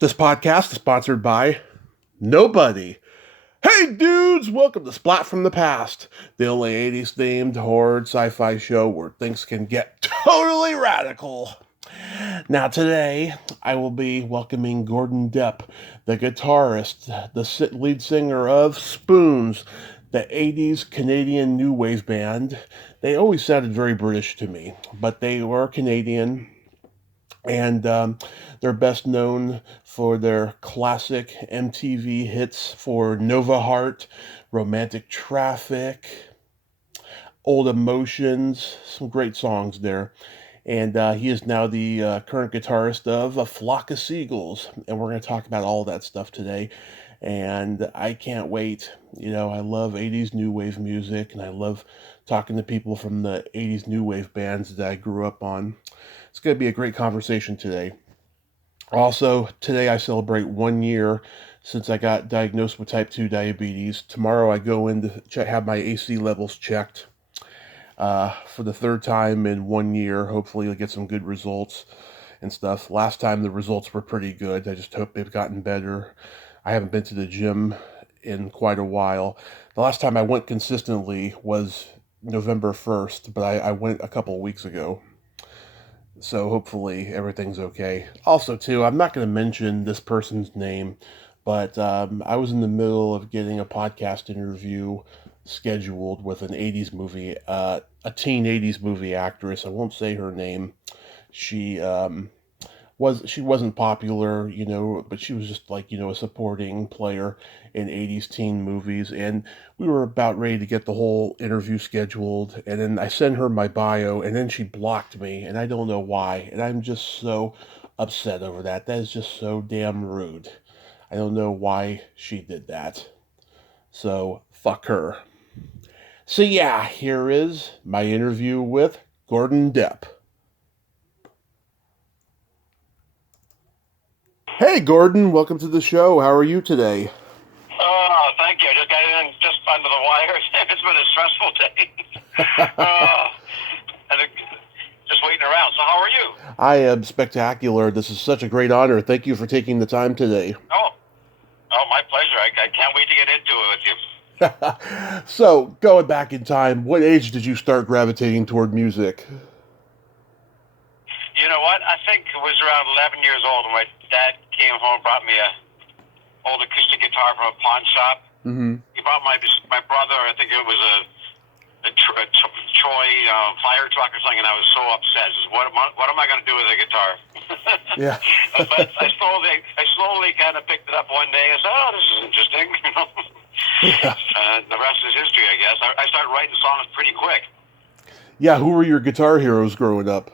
This podcast is sponsored by nobody. Hey dudes, welcome to Splat from the Past, the only 80s themed horror sci-fi show where things can get totally radical. Now today, I will be welcoming Gordon Deppe, the guitarist, the lead singer of Spoons, the 80s Canadian new wave band. They always sounded very British to me, but they were Canadian, and they're best known for their classic MTV hits for Nova Heart, Romantic Traffic, Old Emotions, some great songs there. And he is now the current guitarist of A Flock of Seagulls, and we're going to talk about all that stuff today. And I can't wait. You know, I love 80s new wave music, and I love talking to people from the 80s new wave bands that I grew up on. It's going to be a great conversation today. Also, today I celebrate 1 year since I got diagnosed with type 2 diabetes. Tomorrow I go in to have my AC levels checked for the third time in 1 year. Hopefully, I'll get some good results and stuff. Last time the results were pretty good. I just hope they've gotten better. I haven't been to the gym in quite a while. The last time I went consistently was November 1st, but I went a couple of weeks ago. So hopefully everything's okay. Also, too, I'm not going to mention this person's name, but I was in the middle of getting a podcast interview scheduled with an 80s movie, a teen 80s movie actress. I won't say her name. She she wasn't popular, you know, but she was just like, you know, a supporting player in 80s teen movies. And we were about ready to get the whole interview scheduled. And then I sent her my bio, and then she blocked me, and I don't know why. And I'm just so upset over that. That is just so damn rude. I don't know why she did that. So, fuck her. So, yeah, here is my interview with Gordon Deppe. Hey, Gordon, welcome to the show. How are you today? Oh, thank you. I just got in just under the wire. It's been a stressful day. uh, and just waiting around. So how are you? I am spectacular. This is such a great honor. Thank you for taking the time today. Oh, my pleasure. I can't wait to get into it with you. So, going back in time, what age did you start gravitating toward music? You know what? I think it was around 11 years old when my dad came home and brought me a old acoustic guitar from a pawn shop. Mm-hmm. He brought my brother, I think it was a Troy fire truck or something, and I was so upset. Says, what am I going to do with a guitar? Yeah. But I slowly kind of picked it up one day and said, oh, this is interesting. Yeah. The rest is history, I guess. I started writing songs pretty quick. Yeah, who were your guitar heroes growing up?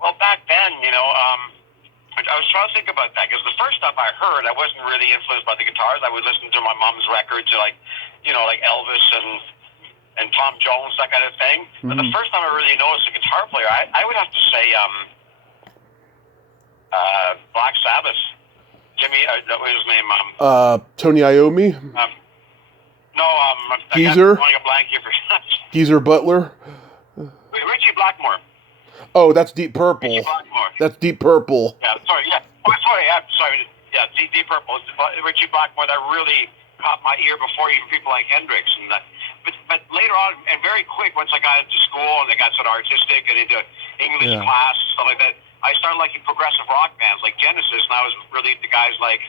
Well, back then, I was trying to think about that because the first stuff I heard, I wasn't really influenced by the guitars. I would listen to my mom's records, like Elvis and Tom Jones, that kind of thing. Mm-hmm. But the first time I really noticed a guitar player, I would have to say Black Sabbath. Jimmy, what was his name? Tony Iommi? No, Geezer? I'm drawing a blank here for Geezer Butler? Richie Blackmore. Oh, that's Deep Purple. Richie Blackmore. That's Deep Purple. Yeah, sorry, yeah. Oh, sorry, yeah, sorry. Yeah, Deep Purple. Richie Blackmore, that really caught my ear before even people like Hendrix and that. But later on, and very quick, once I got into school and I got sort of artistic and into English class and stuff like that, I started liking progressive rock bands like Genesis, and I was really into guys like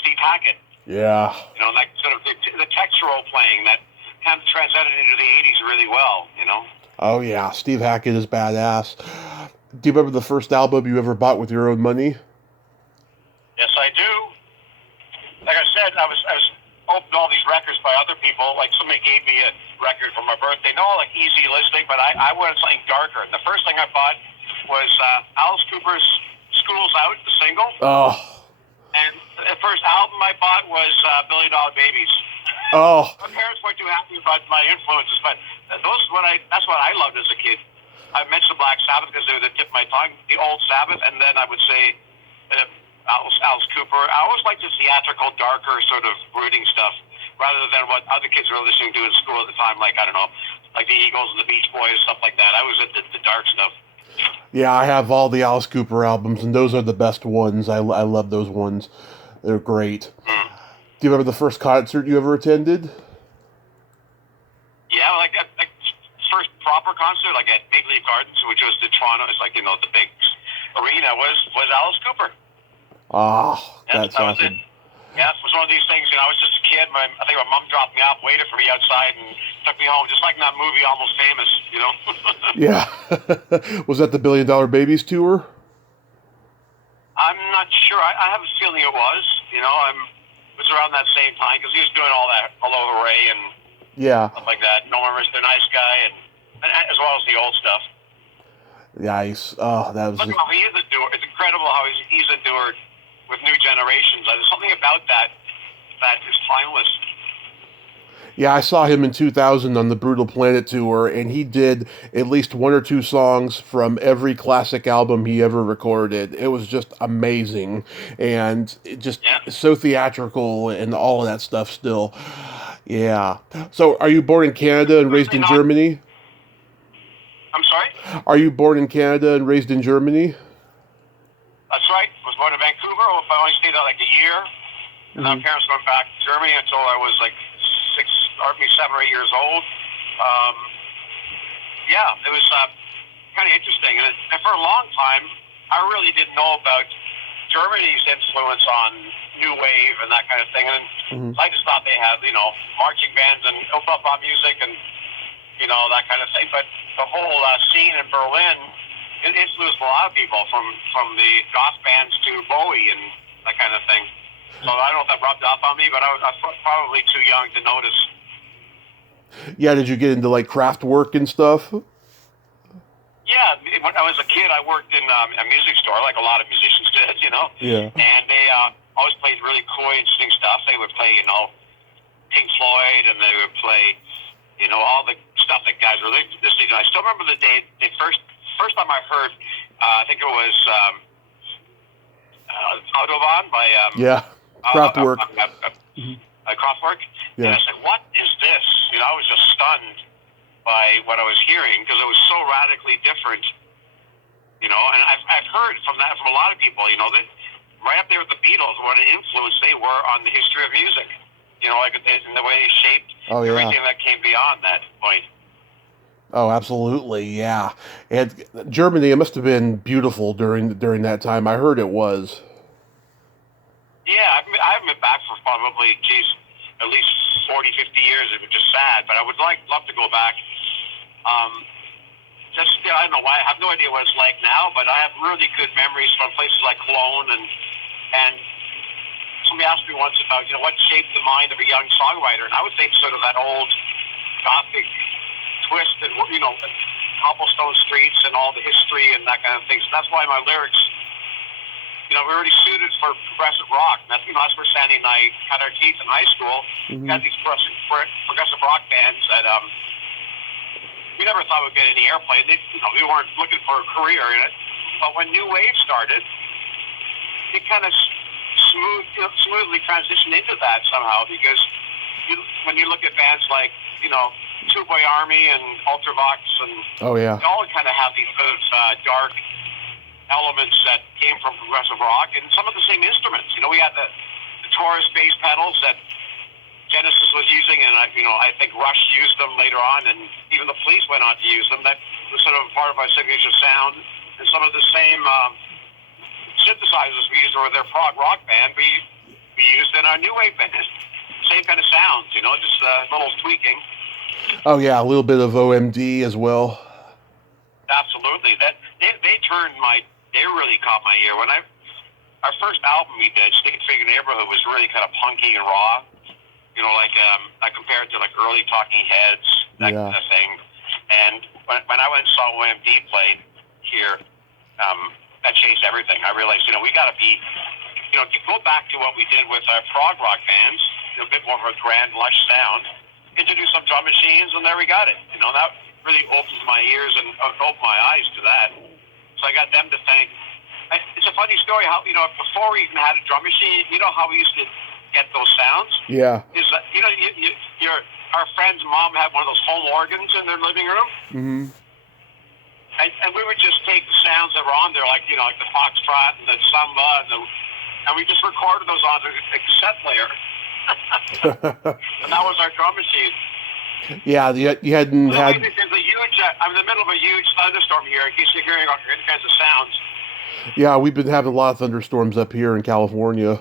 Steve Hackett. Yeah. You know, like sort of the textural playing that kind of transcended into the 80s really well, you know? Oh, yeah. Steve Hackett is badass. Do you remember the first album you ever bought with your own money? Yes, I do. Like I said, I was opened all these records by other people. Like somebody gave me a record for my birthday. No, like easy listening, but I wanted something darker. And the first thing I bought was Alice Cooper's School's Out, the single. Oh. And the first album I bought was $1 Billion Babies. Oh. My parents weren't too happy about my influences, but that's what I loved as a kid. I mentioned Black Sabbath because they were the tip of my tongue, the old Sabbath, and then I would say Alice Cooper. I always liked the theatrical, darker sort of brooding stuff rather than what other kids were listening to in school at the time, like, I don't know, like the Eagles and the Beach Boys, stuff like that. I was at the dark stuff. Yeah, I have all the Alice Cooper albums, and those are the best ones. I love those ones. They're great. Mm. Do you remember the first concert you ever attended? Yeah, like first proper concert, like at Maple Leaf Gardens, which was the Toronto. It's like the big arena was Alice Cooper. Ah, Yeah, that's that was it. awesome. Yeah, it was one of these things. I was just a kid. I think my mom dropped me off, waited for me outside, and took me home, just like in that movie, Almost Famous. Yeah. Was that the $1 Billion Babies tour? I'm not sure. I have a feeling it was. It was around that same time because he was doing all that Aloha Ray and Yeah. stuff like that. No One Mr. Nice Guy, and as well as the old stuff. Nice. Oh, that was Look just... how he is endured. It's incredible how he's endured with new generations. There's something about that is timeless. Yeah, I saw him in 2000 on the Brutal Planet tour, and he did at least one or two songs from every classic album he ever recorded. It was just amazing, and it just Yeah. so theatrical and all of that stuff still. Yeah. So, are you born in Canada and raised in Germany? I'm sorry? Are you born in Canada and raised in Germany? That's right. I was born in Vancouver. I only stayed there like a year. And my parents went back to Germany until I was like 7 or 8 years old. Yeah, it was kind of interesting. And for a long time, I really didn't know about Germany's influence on New Wave and that kind of thing. And I just thought they had, marching bands and Opa music and, that kind of thing. But the whole scene in Berlin, it influenced a lot of people from the goth bands to Bowie and that kind of thing. So I don't know if that rubbed off on me, but I was probably too young to notice. Yeah, did you get into like craft work and stuff? Yeah, when I was a kid, I worked in a music store, like a lot of musicians did, Yeah. And they always played really cool, interesting stuff. They would play, Pink Floyd, and they would play, all the stuff that guys were listening to. I still remember the day, the first time I heard, I think it was Autobahn by Yeah. Kraftwerk. Kraftwerk. Yeah. And I said, "What is this?" I was just stunned by what I was hearing because it was so radically different. And I've heard from a lot of people, that right up there with the Beatles, what an influence they were on the history of music. Like in the way they shaped everything that came beyond that point. Oh, absolutely, yeah. And Germany, it must have been beautiful during that time. I heard it was. Yeah, I haven't been back for probably, at least 40, 50 years. It was just sad, but I would love to go back. I don't know why. I have no idea what it's like now, but I have really good memories from places like Cologne and somebody asked me once about, what shaped the mind of a young songwriter, and I would think sort of that old gothic twist and, cobblestone streets and all the history and that kind of thing. So that's why my lyrics, we're already suited for progressive rock. That's where Sandy and I cut our teeth in high school. We had these progressive rock bands that we never thought we'd get any airplay. We weren't looking for a career in it. But when New Wave started, it kind of smoothly transitioned into that somehow because when you look at bands like, Two Boy Army and Ultravox and they all kind of have these sort of dark elements that came from progressive rock and some of the same instruments. We had the Taurus bass pedals that Genesis was using, and I think Rush used them later on, and even the Police went on to use them. That was sort of part of our signature sound, and some of the same synthesizers we used with their prog rock band we used in our new wave band. Same kind of sounds, just a little tweaking. Oh yeah, a little bit of OMD as well. Absolutely. They really caught my ear. Our first album we did, State Figure Neighborhood, was really kind of punky and raw. I compared it to like early Talking Heads, that kind of thing. And when I went and saw OMD played here, that changed everything. I realized, we got to be, if you go back to what we did with our prog rock bands, a bit more of a grand, lush sound, introduce some drum machines, and there we got it. That really opened my ears and opened my eyes to that. So I got them to thank. It's a funny story how, before we even had a drum machine, how we used to get those sounds? Yeah. Is that, our friend's mom had one of those home organs in their living room. Mm-hmm. and we would just take the sounds that were on there, like like the foxtrot and the samba, and we just recorded those on the cassette player. And that was our drum machine. Yeah, you hadn't had. There's a huge. I'm in the middle of a huge thunderstorm here. In case you're hearing all kinds of sounds. Yeah, we've been having a lot of thunderstorms up here in California.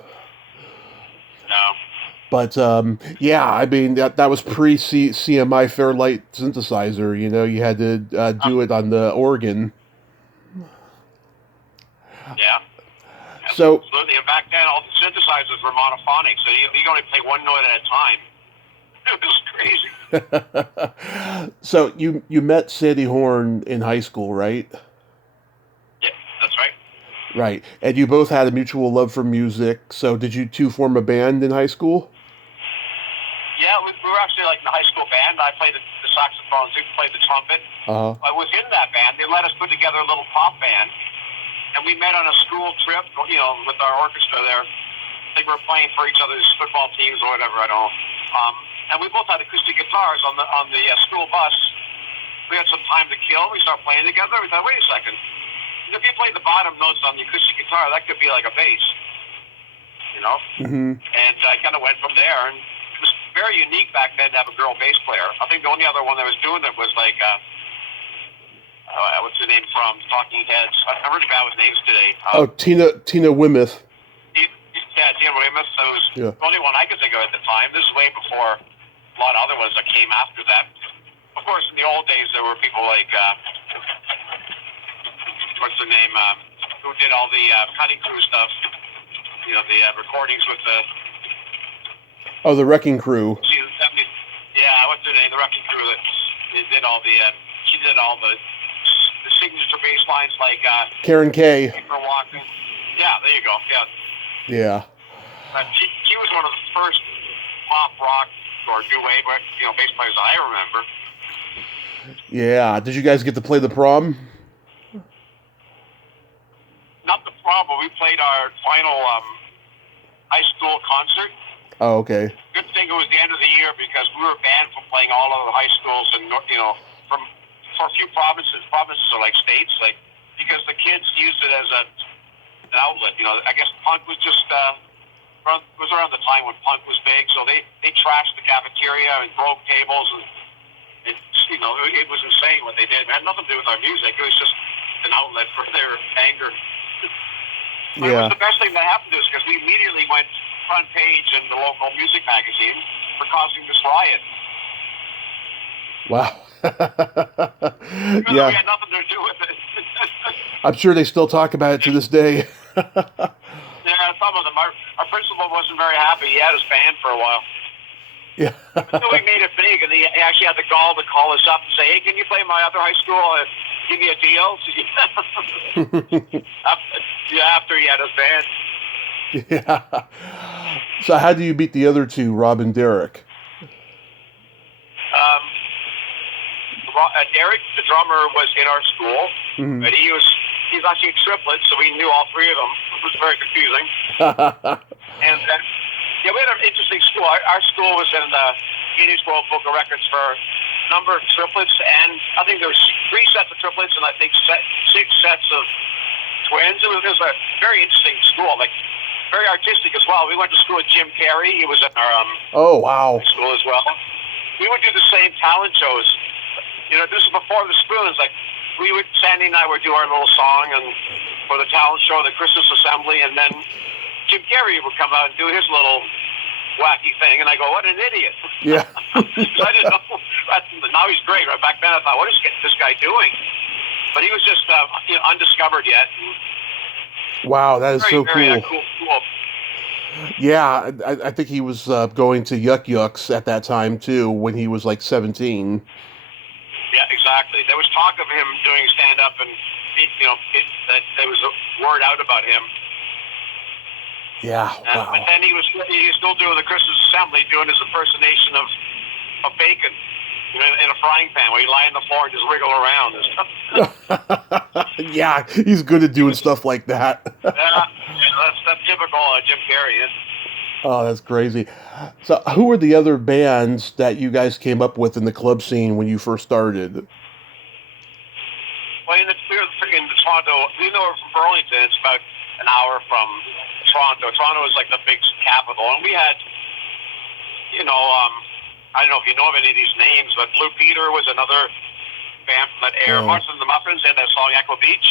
No. But yeah, I mean that was pre CMI Fairlight synthesizer. You had to do it on the organ. Yeah. So absolutely. And back then, all the synthesizers were monophonic, so you could only play one note at a time. It was crazy. So you met Sandy Horn in high school, right? Yeah, that's right. Right, and you both had a mutual love for music. So did you two form a band in high school? Yeah, we were actually like in the high school band. I played the saxophone, Zoot played the trumpet. Uh-huh. I was in that band. They let us put together a little pop band, and we met on a school trip, with our orchestra there. I think we were playing for each other's football teams or whatever, I don't know. And we both had acoustic guitars on the school bus. We had some time to kill. We started playing together. We thought, wait a second. If you play the bottom notes on the acoustic guitar, that could be like a bass, Mm-hmm. And I kind of went from there. And it was very unique back then to have a girl bass player. I think the only other one that was doing it was like, what's the name from Talking Heads? I really forgot his names today. Tina Weymouth. Yeah, Tina Weymouth. That was Yeah. the only one I could think of at the time. This is way before a lot of other ones that came after that. Of course, in the old days, there were people like, what's the name, who did all the Cutting Crew stuff, the recordings with the... Oh, the Wrecking Crew. Yeah, what's her name? The Wrecking Crew that did all the... she did all the signature bass lines like... Karen Kay. Walking. Yeah, there you go. Yeah. Yeah. She was one of the first pop rock or new wave, bass players I remember. Yeah. Did you guys get to play the prom? Not the prom, but we played our final high school concert. Oh, okay. Good thing it was the end of the year because we were banned from playing all of the high schools and for a few provinces. Provinces are like states, because the kids used it as an outlet. I guess punk was just was around the time when punk was big, so they trashed the cafeteria and broke tables, and it was insane what they did. It had nothing to do with our music. It was just an outlet for their anger. But it was the best thing that happened to us because we immediately went front page in the local music magazine for causing this riot. Wow. Yeah. We had nothing to do with it. I'm sure they still talk about it to this day. Yeah, some of them. Our principal wasn't very happy. He had us banned for a while. Yeah. So we made it big, and he actually had the gall to call us up and say, "Hey, can you play my other high school and give me a deal?" After he had us banned. Yeah. So how do you beat the other two, Rob and Derek? Derek, the drummer, was in our school, Mm-hmm. but he's actually triplets, so we knew all three of them. It was very confusing. And then, we had an interesting school. Our school was in the Guinness World Book of Records for a number of triplets, and I think there was 3 sets of triplets, and I think 6 sets of twins. It was a very interesting school, very artistic as well. We went to school with Jim Carrey. He was in our Oh, wow. school as well. We would do the same talent shows. This is before the Spoons. Sandy and I would do our little song and for the talent show, the Christmas Assembly, and then Jim Carrey would come out and do his little wacky thing, and I go, "What an idiot!" Yeah. I didn't know. Now he's great. Right back then, I thought, "What is this guy doing?" But he was just undiscovered yet. Wow, that is so cool. Very cool. Yeah, I think he was going to Yuck Yucks at that time too, when he was like 17. Yeah, exactly. There was talk of him doing stand-up, and that there was a word out about him. Yeah. Wow. But then he was still doing the Christmas Assembly, doing his impersonation of bacon, in a frying pan, where he lie on the floor and just wriggle around and stuff. Yeah, he's good at doing stuff like that. That's typical Jim Carrey. Oh, that's crazy. So, who were the other bands that you guys came up with in the club scene when you first started? Well, we were in Toronto. We know we're from Burlington. It's about an hour from Toronto. Toronto is like the big capital, and we had, I don't know if you know of any of these names, but Blue Peter was another band from that era. Martin and the Muffins had that song Echo Beach,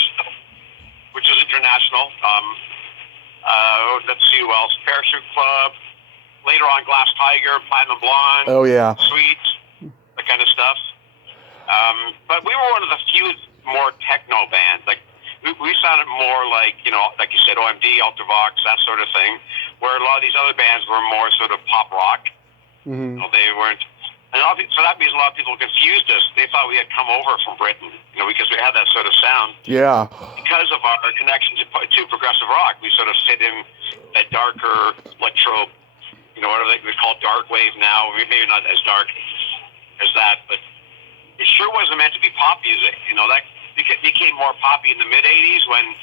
which is international. Let's see who else. Parachute Club. Later on, Glass Tiger, Platinum Blonde. Oh, yeah. Sweet, that kind of stuff. But we were one of the few more techno bands. Like, we sounded more like, like you said, OMD, Ultravox, that sort of thing, where a lot of these other bands were more sort of pop rock. Mm-hmm. They weren't. And for that reason, a lot of people confused us. They thought we had come over from Britain, because we had that sort of sound. Yeah. Because of our connection to progressive rock, we sort of fit in that darker electro, whatever they would call dark wave now. Maybe not as dark as that, but it sure wasn't meant to be pop music. That became more poppy in the mid-'80s when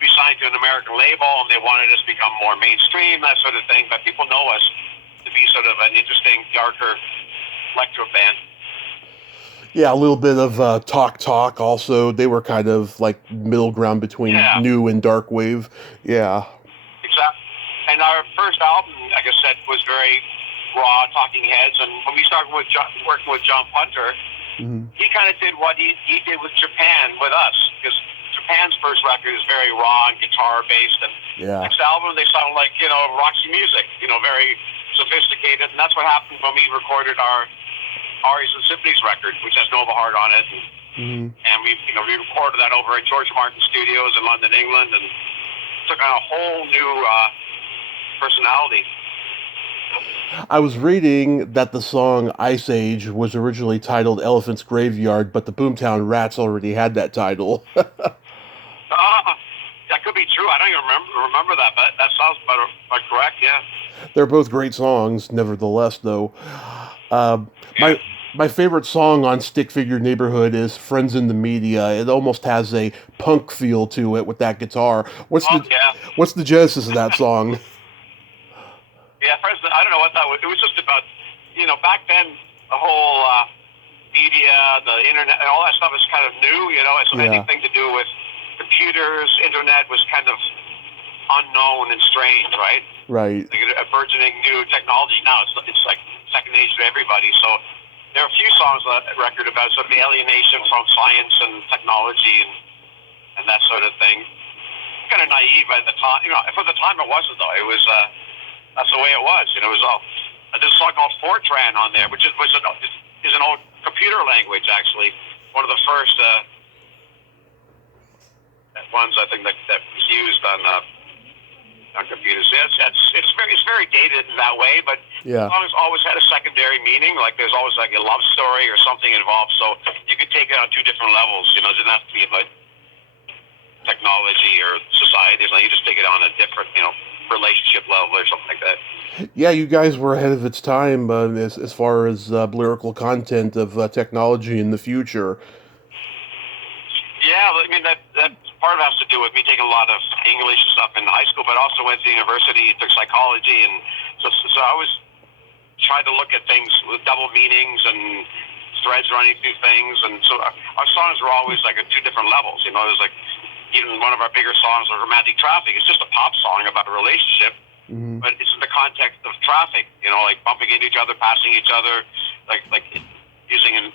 we signed to an American label and they wanted us to become more mainstream, that sort of thing. But people know us to be sort of an interesting, darker electro band. Yeah, a little bit of talk also. They were kind of like middle ground between new and dark wave. Yeah. Exactly. And our first album, like I said, was very raw, Talking Heads. And when we started working with John Punter, he kind of did what he did with Japan with us, because Japan's first record is very raw and guitar-based. And next album, they sound like, Roxy music, very sophisticated. And that's what happened when we recorded our Arias and Symphonies record, which has Nova Heart on it, and we recorded that over at George Martin Studios in London, England, and took on a whole new personality. I was reading that the song Ice Age was originally titled Elephant's Graveyard, but the Boomtown Rats already had that title. That could be true. I don't even remember that, but that sounds about correct. Yeah. They're both great songs, nevertheless, though. My favorite song on Stick Figure Neighborhood is Friends in the Media. It almost has a punk feel to it with that guitar. What's the genesis of that song? Yeah, Friends, I don't know what that was. It was just about, back then, the whole media, the internet, and all that stuff is kind of new, so anything to do with computers, internet was kind of unknown and strange, right? Right. Like a burgeoning new technology now. It's like second nature to everybody. So there are a few songs on that record about sort of the alienation from science and technology and that sort of thing. Kind of naive at the time. For the time it wasn't, though. It was, that's the way it was. It was all, there's a song called Fortran on there, which is an old computer language, actually. One of the first ones, I think, that was used on computers. It's very dated in that way, but songs always had a secondary meaning. Like there's always like a love story or something involved, so you could take it on two different levels. It doesn't have to be about technology or society. You just take it on a different, relationship level or something like that. Yeah, you guys were ahead of its time as far as lyrical content of technology in the future. Yeah, I mean, that part of it has to do with me taking a lot of English stuff in high school, but also went to university, took psychology, and so I was trying to look at things with double meanings and threads running through things, and so our songs were always like at two different levels. There's like, even one of our bigger songs, like Romantic Traffic, it's just a pop song about a relationship, but it's in the context of traffic, like bumping into each other, passing each other, like using an,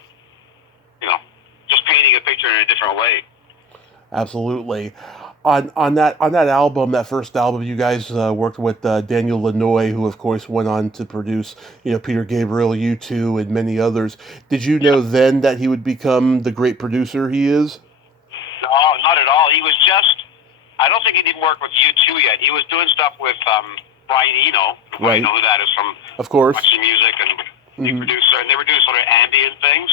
just painting a picture in a different way. Absolutely. On that album, that first album, you guys worked with Daniel Lanois, who of course went on to produce, Peter Gabriel, U2, and many others. Did you know then that he would become the great producer he is? No, not at all. He was I don't think he didn't work with U2 yet. He was doing stuff with Brian Eno. Right. You know who that is from? Of course. Watching music and the producer, and they were doing sort of ambient things.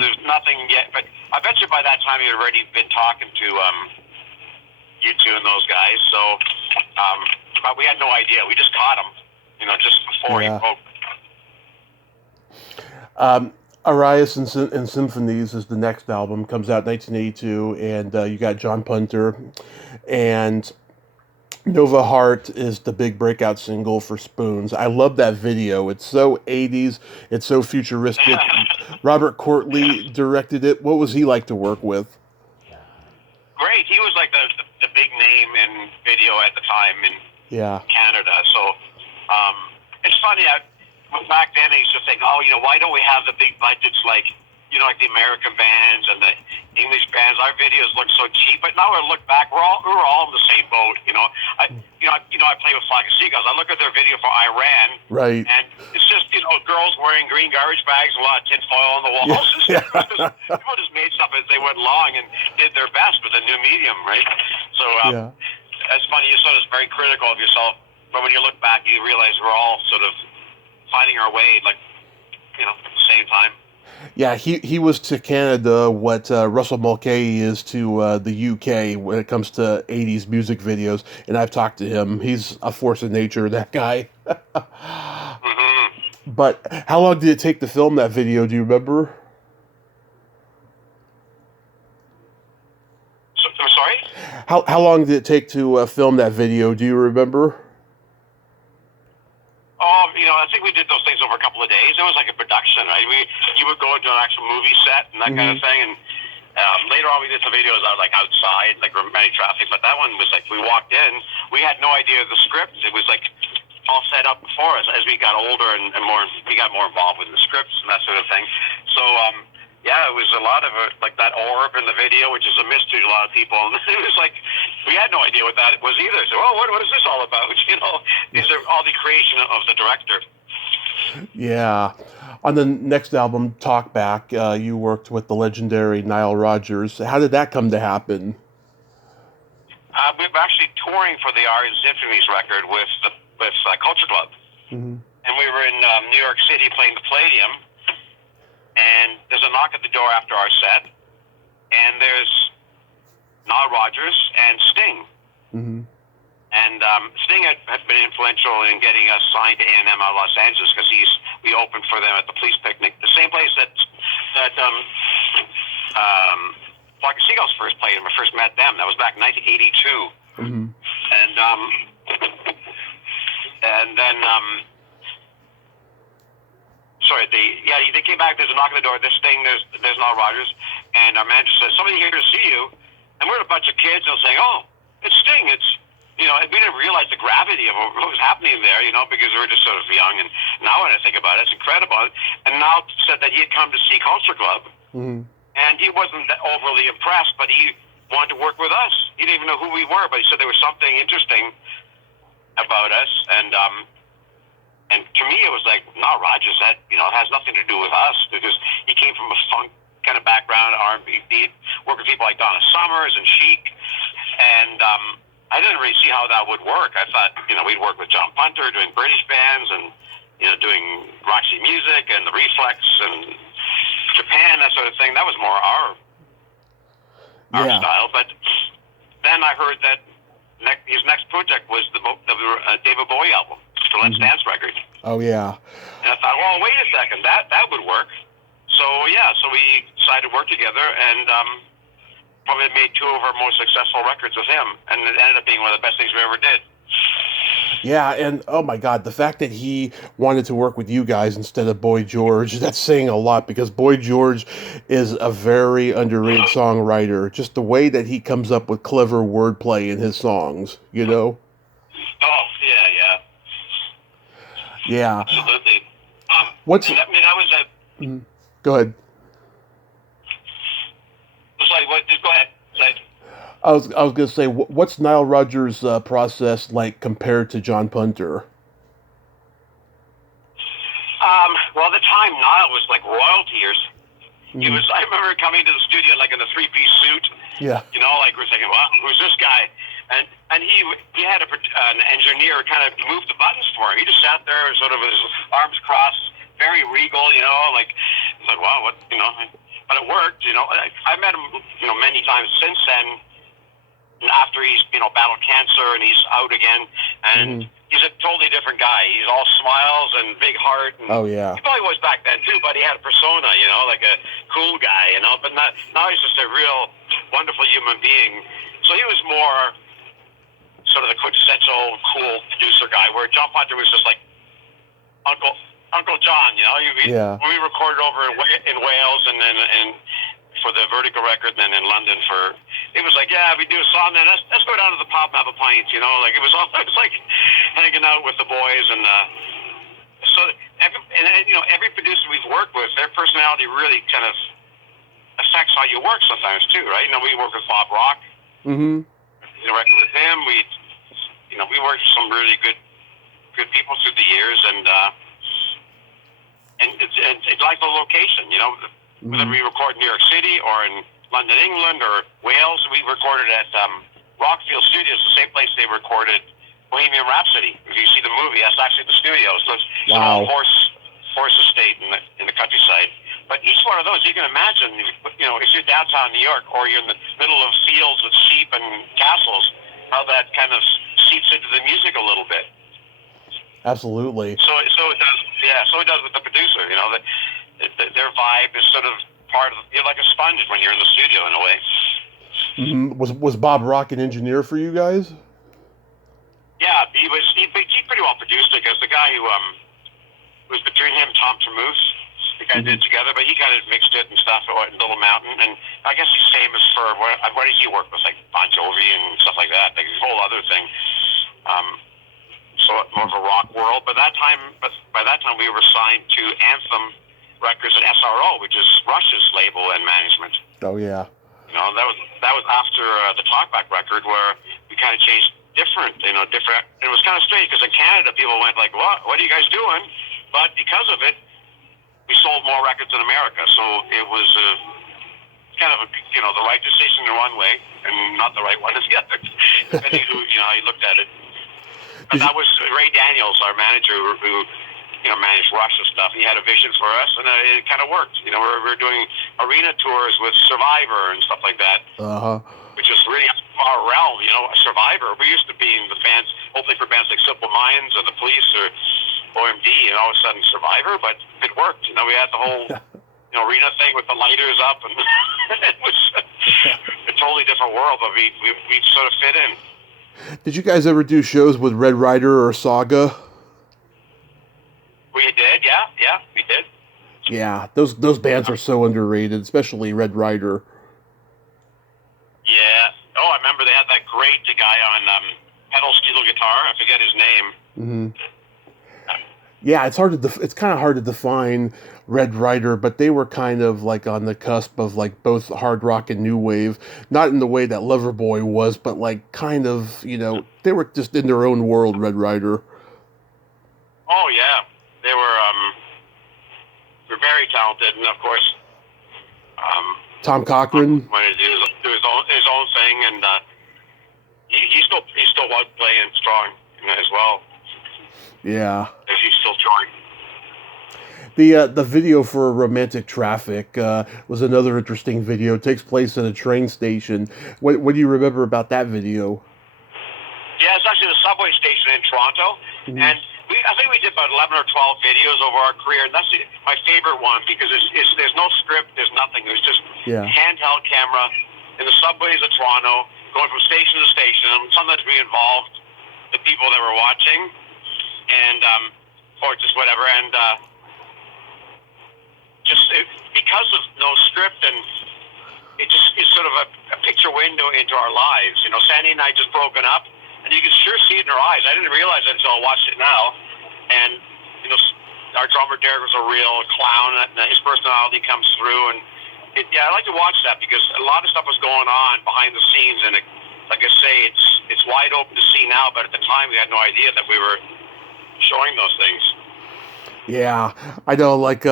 There's nothing yet, but I bet you by that time he had already been talking to U2 and those guys. So, but we had no idea. We just caught him, just before he broke. Arias and Symphonies is the next album. Comes out in 1982, and you got John Punter, and Nova Heart is the big breakout single for Spoons. I love that video. It's so 80s. It's so futuristic. Robert Courtley directed it. What was he like to work with? great. He was like the big name in video at the time in Canada. So it's funny. Back then, I used to think, oh, why don't we have the big budgets like the American bands and the English bands? Our videos look so cheap. But now I look back, we were all in the same boat. I play with Flock of Seagulls. I look at their video for Iran, right? And it's just girls wearing green garbage bags, a lot of tin foil on the walls. People just made stuff as they went along and did their best with a new medium, right? So that's funny. You're sort of very critical of yourself, but when you look back, you realize we're all sort of finding our way, like at the same time. Yeah, he was to Canada what Russell Mulcahy is to the UK when it comes to 80s music videos, and I've talked to him. He's a force of nature, that guy. Mm-hmm. But how long did it take to film that video, do you remember? I'm sorry? How long did it take to film that video, do you remember? I think we did those things over a couple of days. It was like a production, right? You would go into an actual movie set and that kind of thing. And later on, we did some videos out like outside, like romantic traffic. But that one was like we walked in, we had no idea of the script. It was like all set up before us. As we got older and more, we got more involved with the scripts and that sort of thing. So it was a lot of like that orb in the video, which is a mystery to a lot of people. And it was like we had no idea what that was either. So, what is this all about? These are all the creation of the director. Yeah. On the next album, Talk Back, you worked with the legendary Nile Rodgers. How did that come to happen? We were actually touring for the Art and Symphonies record with Culture Club. Mm-hmm. And we were in New York City playing the Palladium. And there's a knock at the door after our set. And there's Nile Rodgers and Sting. Mm-hmm. And Sting had been influential in getting us signed to A&M out of Los Angeles because we opened for them at the Police Picnic, the same place that Flock of Seagulls first played when I first met them. That was back in 1982. Mm-hmm. And then they came back. There's a knock on the door. This Sting, there's Nile Rodgers, and our manager says, "Somebody here to see you." And we're a bunch of kids, and they're saying, "Oh, it's Sting." It's we didn't realize the gravity of what was happening there, because we were just sort of young. And now when I think about it, it's incredible. And Niall said that he had come to see Culture Club, and he wasn't that overly impressed, but he wanted to work with us. He didn't even know who we were, but he said there was something interesting about us. And to me, it was like, no, Rogers, that it has nothing to do with us, because he came from a funk kind of background, R&B beat, working with people like Donna Summers and Chic, and I didn't really see how that would work. I thought, we'd work with John Punter doing British bands and, doing Roxy Music and the Reflex and Japan, that sort of thing. That was more our style. But then I heard that his next project was the David Bowie album, the Let's Dance record. Oh, yeah. And I thought, well, wait a second, that would work. So we decided to work together, and probably made two of our most successful records with him, and it ended up being one of the best things we ever did. Yeah, and oh my God, the fact that he wanted to work with you guys instead of Boy George, that's saying a lot, because Boy George is a very underrated songwriter. Just the way that he comes up with clever wordplay in his songs, Oh, yeah. Yeah. Absolutely. Go ahead. Go ahead. I was going to say, what's Nile Rodgers' process like compared to John Punter? Well, at the time, Nile was like royalty. He was. I remember coming to the studio like in a three-piece suit. Yeah. We're thinking, wow, who's this guy? And he had an engineer kind of move the buttons for him. He just sat there, sort of with his arms crossed, very regal. It's like, wow, what. But it worked. I met him, many times since then. After he's, battled cancer and he's out again, and he's a totally different guy. He's all smiles and big heart. And oh, yeah. He probably was back then too, but he had a persona, like a cool guy, But now he's just a real wonderful human being. So he was more sort of the quintessential cool producer guy, where John Punter was just like Uncle John, When we recorded over in Wales and for the Vertigo record, and then in London for, it was like, yeah, we do a song, then let's go down to the pub and have a pint, you know, like it was like hanging out with the boys, and every producer we've worked with, their personality really kind of affects how you work sometimes too, right? You know, we work with Bob Rock, Mm-hmm. the record with him, we worked with some really good people through the years, and it's like the location, you know, whether we record in New York City or in London, England, or Wales. We recorded at Rockfield Studios, the same place they recorded Bohemian Rhapsody. If you see the movie, that's actually the studio. So it's an old horse estate in the countryside. But each one of those, you can imagine, you know, if you're downtown New York or you're in the middle of fields with sheep and castles, how that kind of seeps into the music a little bit. Absolutely. So it does. Yeah. So it does with the producer. You know, their vibe is sort of part of. You're like a sponge when you're in the studio in a way. Mm-hmm. Was Bob Rock an engineer for you guys? Yeah, he was. He pretty well produced it, because the guy who was between him, Tom Tremousse, the guy did together, but he kind of mixed it and stuff in Little Mountain, and I guess he's famous for what did he work with, like Bon Jovi and stuff like that, like this whole other thing. So more of a rock world. But by that time we were signed to Anthem Records and SRO, which is Rush's label and management. Oh yeah. You know, that was after the Talkback record, where we kind of changed different. And it was kind of strange, because in Canada people went like, "What are you guys doing?" But because of it, we sold more records in America. So it was kind of the right decision in one way, and not the right one in the other, depending who how you looked at it. But that was Ray Daniels, our manager, who managed Rush and stuff. He had a vision for us, and it kind of worked. You know, we're doing arena tours with Survivor and stuff like that, which is really our realm. You know, Survivor. We used to be in the fans, opening for bands like Simple Minds or The Police or OMD, and all of a sudden Survivor. But it worked. You know, we had the whole arena thing with the lighters up, and it was a totally different world. But we sort of fit in. Did you guys ever do shows with Red Rider or Saga? We did, yeah, we did. Yeah, those bands are so underrated, especially Red Rider. Yeah. Oh, I remember they had that great guy on pedal steel guitar. I forget his name. Mm-hmm. Yeah, it's kind of hard to define Red Rider, but they were kind of like on the cusp of like both hard rock and new wave. Not in the way that Loverboy was, but like kind of, they were just in their own world, Red Rider. Oh yeah, they were very talented, and of course, Tom Cochran wanted to do his own thing, and he's still playing strong as well. Yeah. He's still touring. The video for Romantic Traffic was another interesting video. It takes place at a train station. What do you remember about that video? Yeah, it's actually the subway station in Toronto, and I think we did about 11 or 12 videos over our career, and that's my favorite one, because there's no script, there's nothing. It was just handheld camera in the subways of Toronto, going from station to station, and sometimes we involved the people that were watching, and or just whatever, and because of no script, and it's sort of a picture window into our lives. You know, Sandy and I just broken up, and you can sure see it in her eyes. I didn't realize it until I watched it now, and our drummer Derek was a real clown, and his personality comes through, and I like to watch that, because a lot of stuff was going on behind the scenes, and like I say, it's wide open to see now, but at the time we had no idea that we were showing those things. Yeah, I know, like,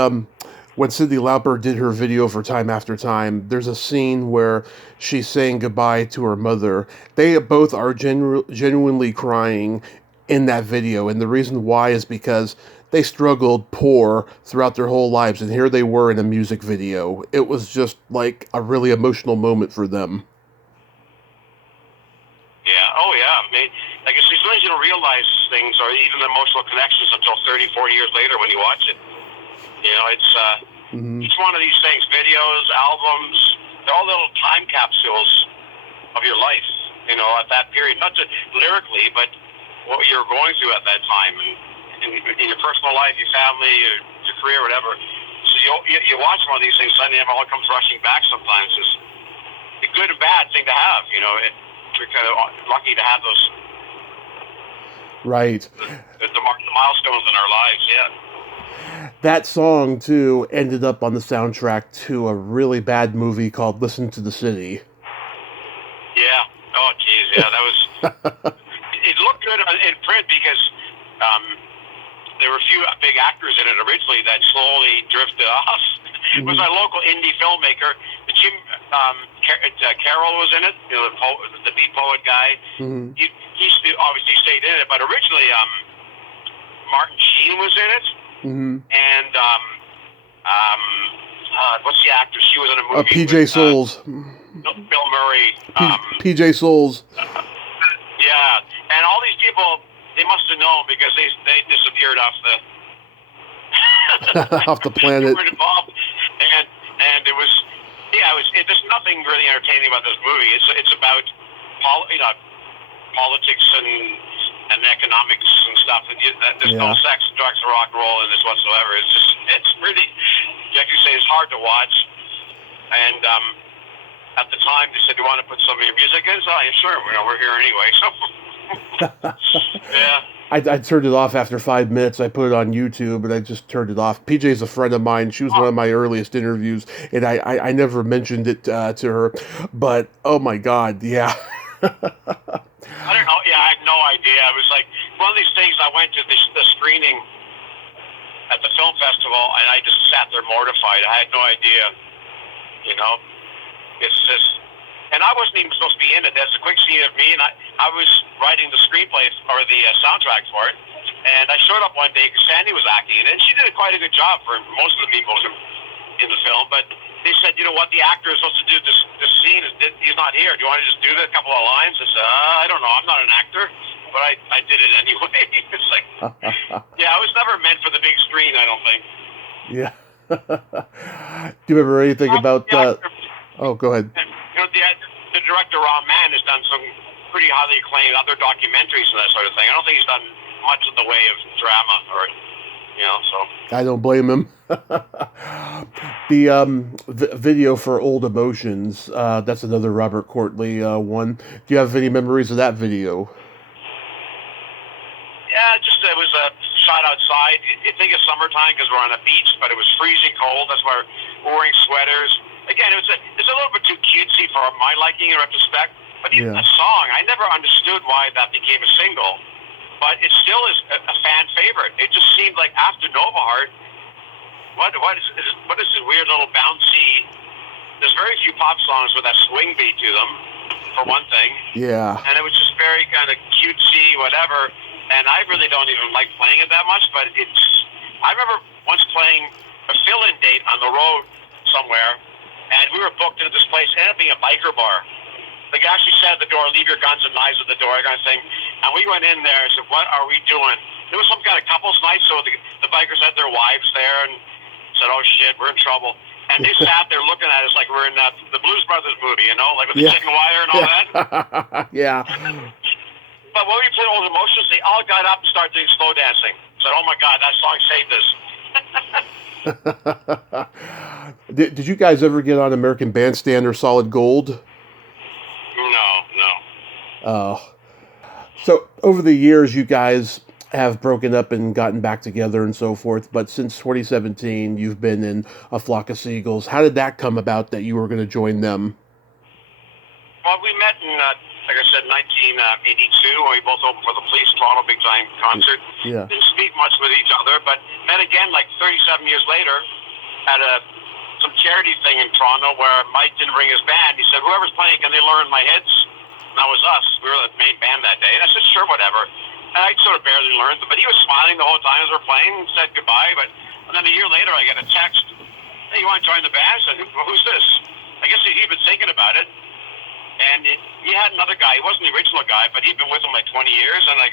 when Cyndi Lauper did her video for Time After Time, there's a scene where she's saying goodbye to her mother. They both are genuinely crying in that video, and the reason why is because they struggled poor throughout their whole lives, and here they were in a music video. It was just, like, a really emotional moment for them. Yeah, oh yeah. I mean, like, sometimes you don't realize things, or even the emotional connections, until 30, 40 years later when you watch it. It's each one of these things, videos, albums, they're all little time capsules of your life, at that period. Not just lyrically, but what you're going through at that time, and in your personal life, your family, your career, whatever. So you watch one of these things, suddenly it all comes rushing back sometimes. It's a good and bad thing to have, we're kind of lucky to have those. Right. The milestones in our lives, yeah. That song, too, ended up on the soundtrack to a really bad movie called Listen to the City. Yeah. Oh, geez, yeah, that was... It looked good in print because there were a few big actors in it originally that slowly drifted off. It was our local indie filmmaker. Jim Carroll was in it, the beat poet guy. Mm-hmm. He obviously stayed in it, but originally Martin Sheen was in it. Mm-hmm. And what's the actor? She was in a movie. PJ Souls. Bill Murray. PJ Souls. Yeah, and all these people, they must have known because they disappeared off the off the planet. They were involved, and it was there's nothing really entertaining about this movie. It's about politics and economics and stuff. There's no sex, drugs, or rock and roll in this whatsoever. It's really, like you say, it's hard to watch. And at the time, they said, "Do you want to put some of your music in?" So I said, "Sure, we're here anyway." So yeah. I turned it off after 5 minutes. I put it on YouTube, and I just turned it off. PJ's a friend of mine. She was one of my earliest interviews, and I never mentioned it to her. But, oh, my God, yeah. I don't know. Yeah, I had no idea. It was like one of these things. I went to the screening at the film festival, and I just sat there mortified. I had no idea. It's just... And I wasn't even supposed to be in it. There's a quick scene of me, and I was writing the screenplay or the soundtrack for it. And I showed up one day because Sandy was acting in it, and she did quite a good job for most of the people in the film. But they said, "You know what? The actor is supposed to do this scene. He's not here. Do you want to just do a couple of lines?" I said, "I don't know. I'm not an actor." But I did it anyway. It's like, yeah, I was never meant for the big screen, I don't think. Yeah. Do you remember anything about... Oh, go ahead. The director, Ron Mann, has done some pretty highly acclaimed other documentaries and that sort of thing. I don't think he's done much in the way of drama so. I don't blame him. The video for Old Emotions, that's another Robert Courtley one. Do you have any memories of that video? Yeah, it was shot outside. You think it's summertime because we're on a beach, but it was freezing cold. That's why we're wearing sweaters. Again, it's a little bit too cutesy for my liking in retrospect. But even the song, I never understood why that became a single. But it still is a fan favorite. It just seemed like after Nova Heart, what is this weird little bouncy... There's very few pop songs with that swing beat to them, for one thing. Yeah. And it was just very kind of cutesy, whatever. And I really don't even like playing it that much, but I remember once playing a fill-in date on the road somewhere, and we were booked into this place. It ended up being a biker bar. The guy actually said at the door, "Leave your guns and knives at the door," kind of thing. And we went in there and said, "What are we doing?" There was some kind of couples night, so the bikers had their wives there and said, "Oh shit, we're in trouble." And they sat there looking at us like we're in the Blues Brothers movie, like with the chicken wire and all that. Yeah. But when we played Old Emotions, they all got up and started doing slow dancing. Said, "Oh my God, that song saved us." Did you guys ever get on American Bandstand or Solid Gold? No. So over the years, you guys have broken up and gotten back together and so forth. But since 2017, you've been in A Flock of Seagulls. How did that come about that you were going to join them? Well, we met in, like I said, 1982, when we both opened for the Police, Toronto big time concert. Yeah. Didn't speak much with each other, but met again like 37 years later at some charity thing in Toronto where Mike didn't bring his band. He said, "Whoever's playing, can they learn my hits?" And that was us. We were the main band that day. And I said, "Sure, whatever." And I sort of barely learned them, but he was smiling the whole time as we were playing and said goodbye. And then a year later, I get a text, "Hey, you want to join the band?" I said, "Well, who's this?" I guess he'd been thinking about it. And he had another guy. He wasn't the original guy, but he'd been with him like 20 years. And I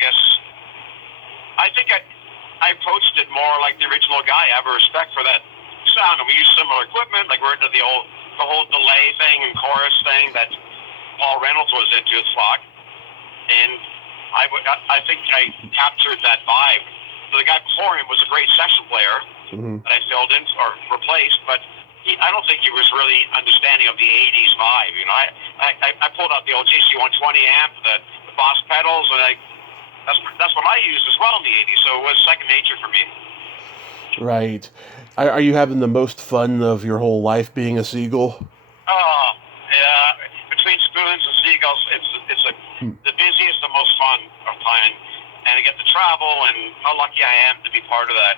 think I approached it more like the original guy. I have a respect for that sound. And we use similar equipment. Like we're into the whole delay thing and chorus thing that Paul Reynolds was into at Flock. And I think I captured that vibe. The guy before him was a great session player. Mm-hmm. that I filled in or replaced, but I don't think he was really understanding of the '80s vibe. You know, I pulled out the old GC 120 amp, the Boss pedals, and that's what I used as well in the '80s. So it was second nature for me. Right. Are you having the most fun of your whole life being a Seagull? Oh, yeah. Between Spoons and Seagulls, it's the busiest and most fun of time, and I get to travel, and how lucky I am to be part of that.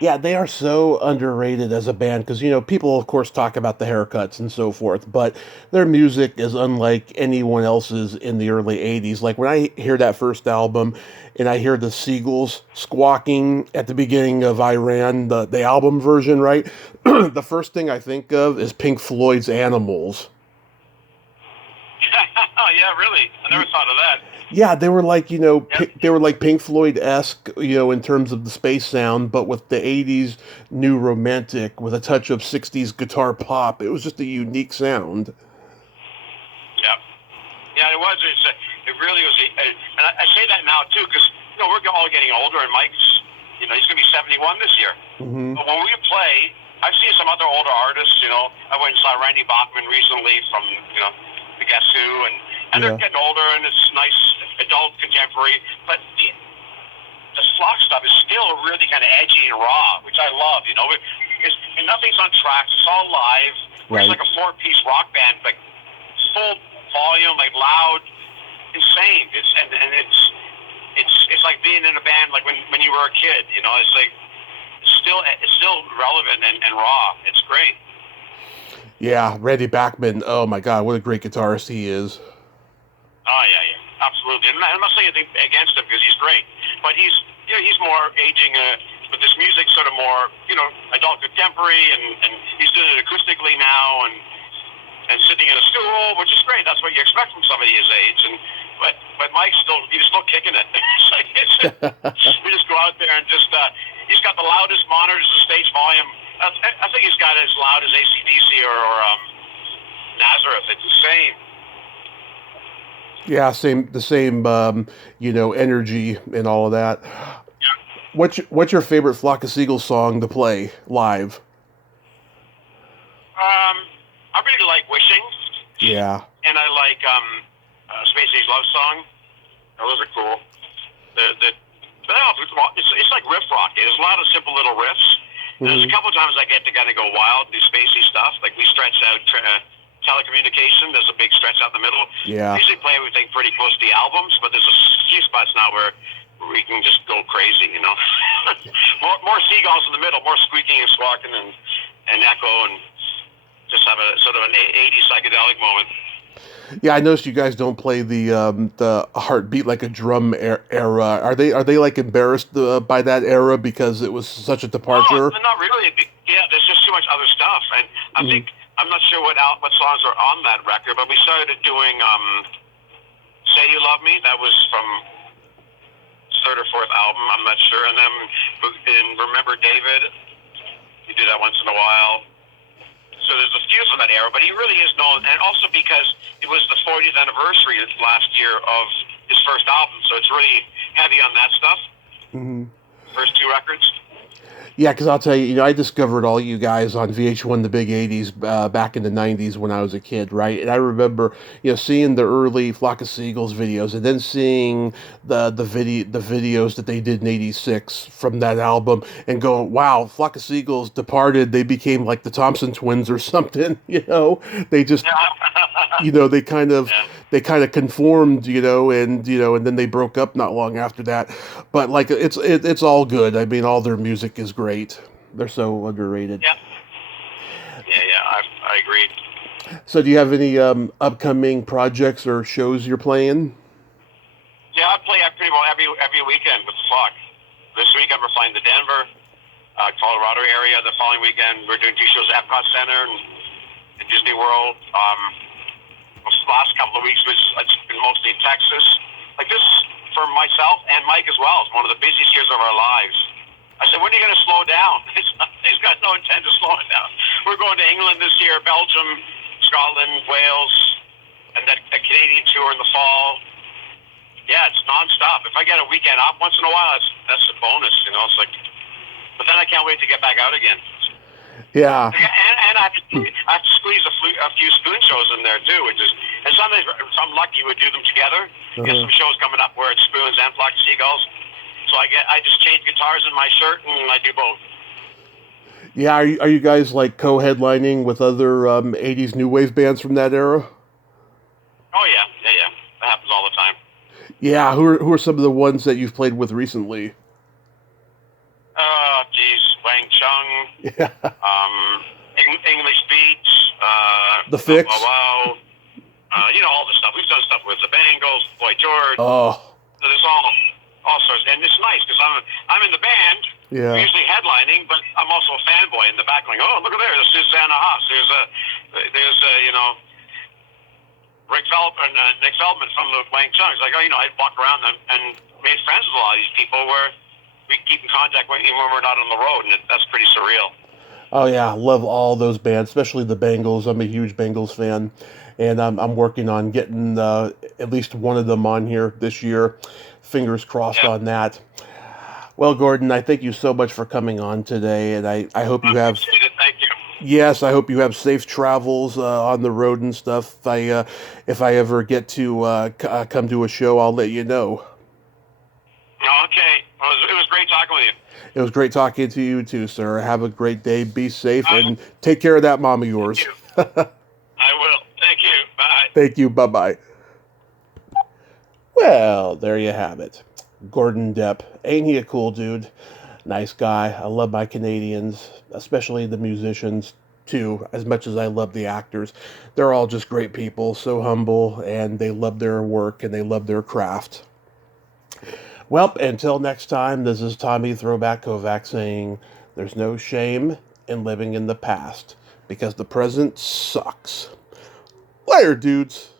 Yeah, they are so underrated as a band because, people, of course, talk about the haircuts and so forth, but their music is unlike anyone else's in the early 80s. Like when I hear that first album and I hear the Seagulls squawking at the beginning of Iran, the album version, right? The first thing I think of is Pink Floyd's Animals. Yeah, really. I never thought of that. Yeah, they were like, Yep. they were like Pink Floyd-esque, in terms of the space sound, but with the 80s new romantic with a touch of 60s guitar pop. It was just a unique sound. Yep. Yeah, it was. It really was. And I say that now too, because we're all getting older, and Mike's, he's going to be 71 this year. Hmm. But when we play, I've seen some other older artists. I went and saw Randy Bachman recently from the Guess Who, and they're Yeah. getting older, and it's nice adult contemporary. But the Flock stuff is still really kind of edgy and raw, which I love. And nothing's on tracks; it's all live. Right. It's like a four-piece rock band, like full volume, like loud, insane. It's like being in a band like when you were a kid. It's like it's still relevant and raw. It's great. Yeah, Randy Bachman. Oh my God, what a great guitarist he is. Oh yeah, absolutely. And I'm not saying anything against him because he's great, but he's more aging. But this music's sort of more adult contemporary, and he's doing it acoustically now, and sitting in a stool, which is great. That's what you expect from somebody his age. But Mike's he's still kicking it. We just go out there and just he's got the loudest monitors, the stage volume. I think he's got as loud as AC/DC or Nazareth. It's insane. Yeah, the same, energy and all of that. What's your favorite Flock of Seagulls song to play live? I really like Wishing, Yeah. and I like Space Age Love Song. Those are cool. It's like riff rock. There's a lot of simple little riffs. And there's a couple of times I get to kind of go wild, do spacey stuff. Like we stretch out telecommunication. There's a big stretch out in the middle. Yeah. We usually play everything pretty close to the albums, but there's a few spots now where we can just go crazy, more seagulls in the middle, more squeaking and squawking and echo, and just have a sort of an 80s psychedelic moment. Yeah, I noticed you guys don't play the heartbeat like a drum era. Are they like embarrassed by that era because it was such a departure? No, not really. Yeah, there's just too much other stuff, and I think I'm not sure what songs are on that record, but we started doing "Say You Love Me." That was from third or fourth album, I'm not sure, and then in "Remember David," you do that once in a while. So there's a few from that era, but he really is known, and also because it was the 40th anniversary last year of his first album, so it's really heavy on that stuff. Mm-hmm. First two records. Yeah, because I'll tell you, I discovered all you guys on VH1 The Big 80s back in the 90s when I was a kid, right? And I remember, seeing the early Flock of Seagulls videos and then seeing the videos that they did in 86 from that album and going, wow, Flock of Seagulls departed. They became like the Thompson Twins or something, They just, they kind of conformed, and then they broke up not long after that. But like it's all good. I mean, all their music is great. They're so underrated. Yeah. I agree. So, do you have any upcoming projects or shows you're playing? Yeah, I play pretty well every weekend with the Flock. This weekend we're flying to Denver, Colorado area. The following weekend we're doing 2 shows at Epcot Center and Disney World. The last couple of weeks it's been mostly in Texas. Like this for myself and Mike as well. It's one of the busiest years of our lives. I said, when are you going to slow down? He's got no intent of slowing down. We're going to England this year, Belgium, Scotland, Wales, and then a Canadian tour in the fall. Yeah, it's nonstop. If I get a weekend off once in a while, that's a bonus. It's like But then I can't wait to get back out again. Yeah. And I have to squeeze a few spoon shows in there too, which is, and sometimes if I'm lucky, we do them together. We have some shows coming up where it's spoons and Flock of Seagulls. So I just change guitars in my shirt and I do both. Yeah, are you guys like co-headlining with other 80s new wave bands from that era? Oh yeah. That happens all the time. Yeah, who are some of the ones that you've played with recently? Wang Chung, Yeah. English Beats, The Fix. Wow. All the stuff. We've done stuff with the Bangles, Boy George. Oh. So there's all sorts, and it's nice because I'm in the band. Yeah. Usually headlining, but I'm also a fanboy in the back, going, "Oh, look at there! There's Susanna Haas. There's Nick Feldman from the Wang Chung." It's like, I'd walk around and made friends with a lot of these people where we keep in contact even when we're not on the road, and that's pretty surreal. Oh yeah, love all those bands, especially the Bangles. I'm a huge Bangles fan, and I'm working on getting at least one of them on here this year. Fingers crossed on that. Well, Gordon, I thank you so much for coming on today, and I hope you have. Thank you. Yes, I hope you have safe travels on the road and stuff. If I ever get to come to a show, I'll let you know. Okay. It was great talking with you. It was great talking to you too, sir. Have a great day. Be safe and take care of that mom of yours. I will. Thank you. Bye. Thank you. Bye-bye. Well, there you have it. Gordon Deppe. Ain't he a cool dude? Nice guy. I love my Canadians, especially the musicians too, as much as I love the actors. They're all just great people, so humble, and they love their work and they love their craft. Well, until next time, this is Tommy Throwback Kovac saying there's no shame in living in the past because the present sucks. Later, dudes.